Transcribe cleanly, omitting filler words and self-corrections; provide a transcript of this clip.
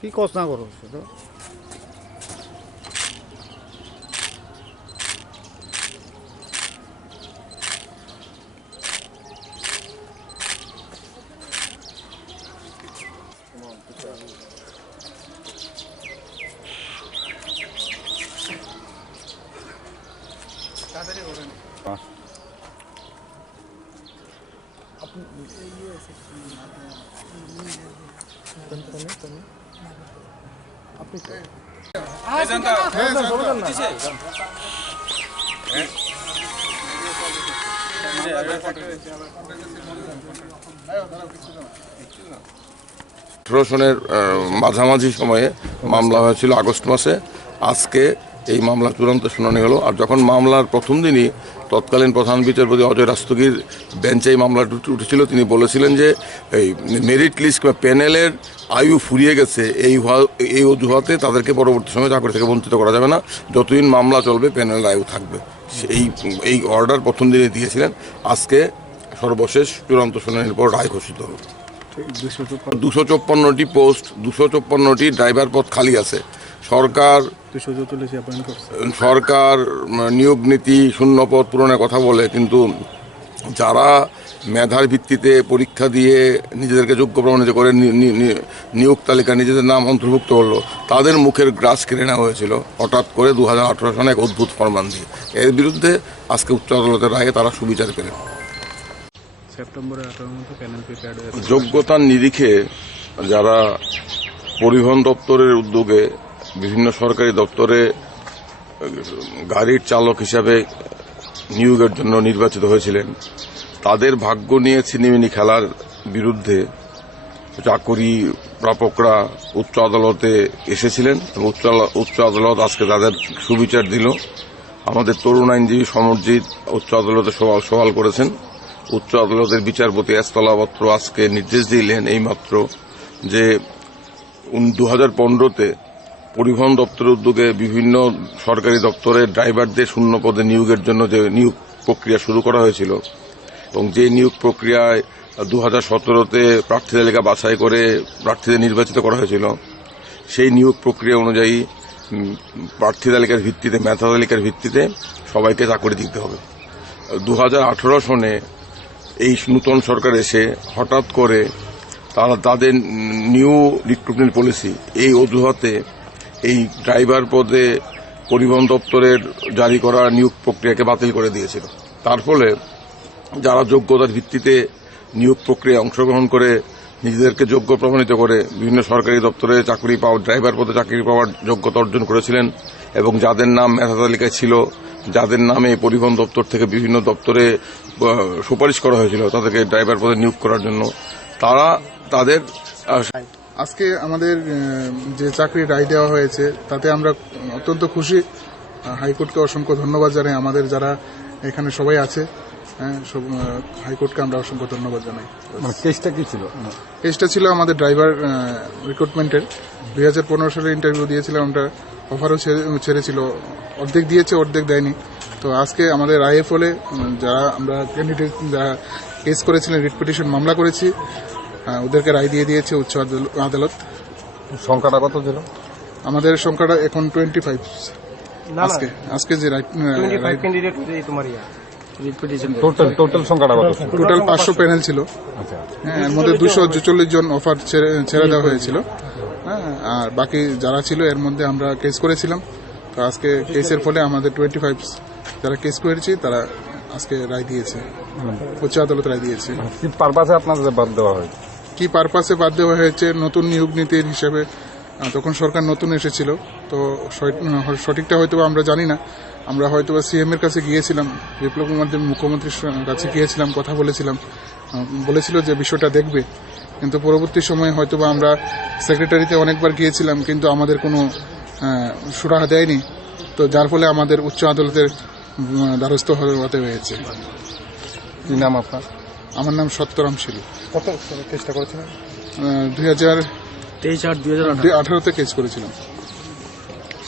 কি কষ্ট না করো সেটা সনের মাঝামাঝি সময়ে মামলা হয়েছিল আগস্ট মাসে। আজকে এই মামলা চূড়ান্ত শুনানি হলো। আর যখন মামলার প্রথম দিনই তৎকালীন প্রধান বিচারপতি অজয় রাস্তগীর বেঞ্চে এই মামলাটি উঠেছিল, তিনি বলেছিলেন যে এই মেরিট লিস্ট বা প্যানেলের আয়ু ফুরিয়ে গেছে, এই অজুহাতে তাদেরকে পরবর্তী সময়ে চাকরি থেকে বঞ্চিত করা যাবে না, যতদিন মামলা চলবে প্যানেলের আয়ু থাকবে। এই অর্ডার প্রথম দিনে দিয়েছিলেন। আজকে সর্বশেষ চূড়ান্ত শুনানির পর রায় ঘোষিত হল। 254টি পোস্ট, 254টি ড্রাইভার পদ খালি আছে। সরকার নিয়োগ নীতি শূন্য পদ পূরণের কথা বলে, কিন্তু যারা মেধার ভিত্তিতে পরীক্ষা দিয়ে নিজেদেরকে যোগ্য প্রমাণিত করে নিয়োগ তালিকা নিজেদের নাম অন্তর্ভুক্ত করলো, তাদের মুখের গ্রাস কেড়ে নেওয়া হয়েছিল হঠাৎ করে 2018 সনে এক অদ্ভুত ফরমান দিয়ে। এর বিরুদ্ধে আজকে উচ্চ আদালতের রায়ে তারা সুবিচার পেলেন। যোগ্যতার নিরিখে যারা পরিবহন দপ্তরের উদ্যোগে বিভিন্ন সরকারি দপ্তরে গাড়ির চালক হিসাবে নিয়োগের জন্য নির্বাচিত হয়েছিলেন, তাদের ভাগ্য নিয়ে ছিনিমিনি খেলার বিরুদ্ধে চাকরি প্রাপকরা উচ্চ আদালতে এসেছিলেন এবং উচ্চ আদালত আজকে তাদের সুবিচার দিল। আমাদের তরুণ আইনজীবী সমরজিৎ উচ্চ আদালতে সওয়াল করেছেন। উচ্চ আদালতের বিচারপতি এস্তলাপত্র আজকে নির্দেশ দিলেন এইমাত্র যে 2015-তে পরিবহন দপ্তরের উদ্যোগে বিভিন্ন সরকারি দপ্তরে ড্রাইভারদের শূন্য পদে নিয়োগের জন্য যে নিয়োগ প্রক্রিয়া শুরু করা হয়েছিল এবং যে নিয়োগ প্রক্রিয়ায় 2017-তে প্রার্থী তালিকা বাছাই করে প্রার্থীদের নির্বাচিত করা হয়েছিল, সেই নিয়োগ প্রক্রিয়া অনুযায়ী প্রার্থী তালিকার ভিত্তিতে, মেধা তালিকার ভিত্তিতে সবাইকে চাকরি দিতে হবে। 2018 সনে এই নূতন সরকার এসে হঠাৎ করে তাদের নিউ রিক্রুটমেন্ট পলিসি এই অজুহাতে এই ড্রাইভার পদে পরিবহন দপ্তরের জারি করা নিয়োগ প্রক্রিয়াকে বাতিল করে দিয়েছিল। তার ফলে যারা যোগ্যতার ভিত্তিতে নিয়োগ প্রক্রিয়ায় অংশগ্রহণ করে নিজেদেরকে যোগ্য প্রমাণিত করে বিভিন্ন সরকারি দপ্তরে চাকরি পাওয়া, ড্রাইভার পদে চাকরি পাওয়ার যোগ্যতা অর্জন করেছিলেন এবং যাদের নাম মেধা তালিকায় ছিল, যাদের নামে পরিবহন দপ্তর থেকে বিভিন্ন দপ্তরে সুপারিশ করা হয়েছিল তাদেরকে ড্রাইভার পদে নিয়োগ করার জন্য, তারা তাদের আজকে আমাদের যে চাকরির রায় দেওয়া হয়েছে তাতে আমরা অত্যন্ত খুশি। হাইকোর্টকে অসংখ্য ধন্যবাদ জানাই। আমাদের যারা এখানে সবাই আছে, হাইকোর্টকে আমরা অসংখ্য ধন্যবাদ জানাই। কেসটা কি ছিল? কেসটা ছিল আমাদের ড্রাইভার রিক্রুটমেন্টের। 2015 সালে ইন্টারভিউ দিয়েছিলাম আমরা, অফারও ছেড়েছিল, অর্ধেক দিয়েছে অর্ধেক দেয়নি। তো আজকে আমাদের রায়ের ফলে যারা আমরা ক্যান্ডিডেট যারা কেস করেছিলেন, রিট পিটিশন মামলা করেছি, ওদেরকে রায় দিয়ে দিয়েছে উচ্চ আদালত। সংখ্যাটা কত ছিল? আমাদের সংখ্যাটা এখন 25। আজকে যে টোটাল সংখ্যাটা কত? টোটাল 500 প্যানেল ছিল। এর মধ্যে 244 জন অফার ছেড়ে দেওয়া হয়েছিল। আর বাকি যারা ছিল এর মধ্যে আমরা কেস করেছিলাম। তো আজকে কেসের ফলে আমাদের 25 যারা কেস করেছি তারা আজকে রায় দিয়েছে, উচ্চ আদালত রায় দিয়েছে। কি পারপাসে আপনাদের বাদ দেওয়া হয়েছে? কি পারপাসে বাদ দেওয়া হয়েছে? নতুন নিয়োগ নীতির হিসেবে। তখন সরকার নতুন এসেছিল, তো সঠিকটা হয়তো আমরা জানি না। আমরা হয়তো সিএম এর কাছে গিয়েছিলাম, বিপ্লব কুমার দেব মুখ্যমন্ত্রীর কাছে গিয়েছিলাম, কথা বলেছিলাম, বলেছিল যে বিষয়টা দেখবে। কিন্তু পরবর্তী সময়ে হয়তো আমরা সেক্রেটারিতে অনেকবার গিয়েছিলাম, কিন্তু আমাদের কোনো সুরাহা দেয়নি। তো যার ফলে আমাদের উচ্চ আদালতের দ্বারস্থ হতে হয়েছে। কি নাম আপনার? আমার নাম সত্যরাম শীল। কত চেষ্টা করেছিলেন? 2018 তে কেস করেছিলাম।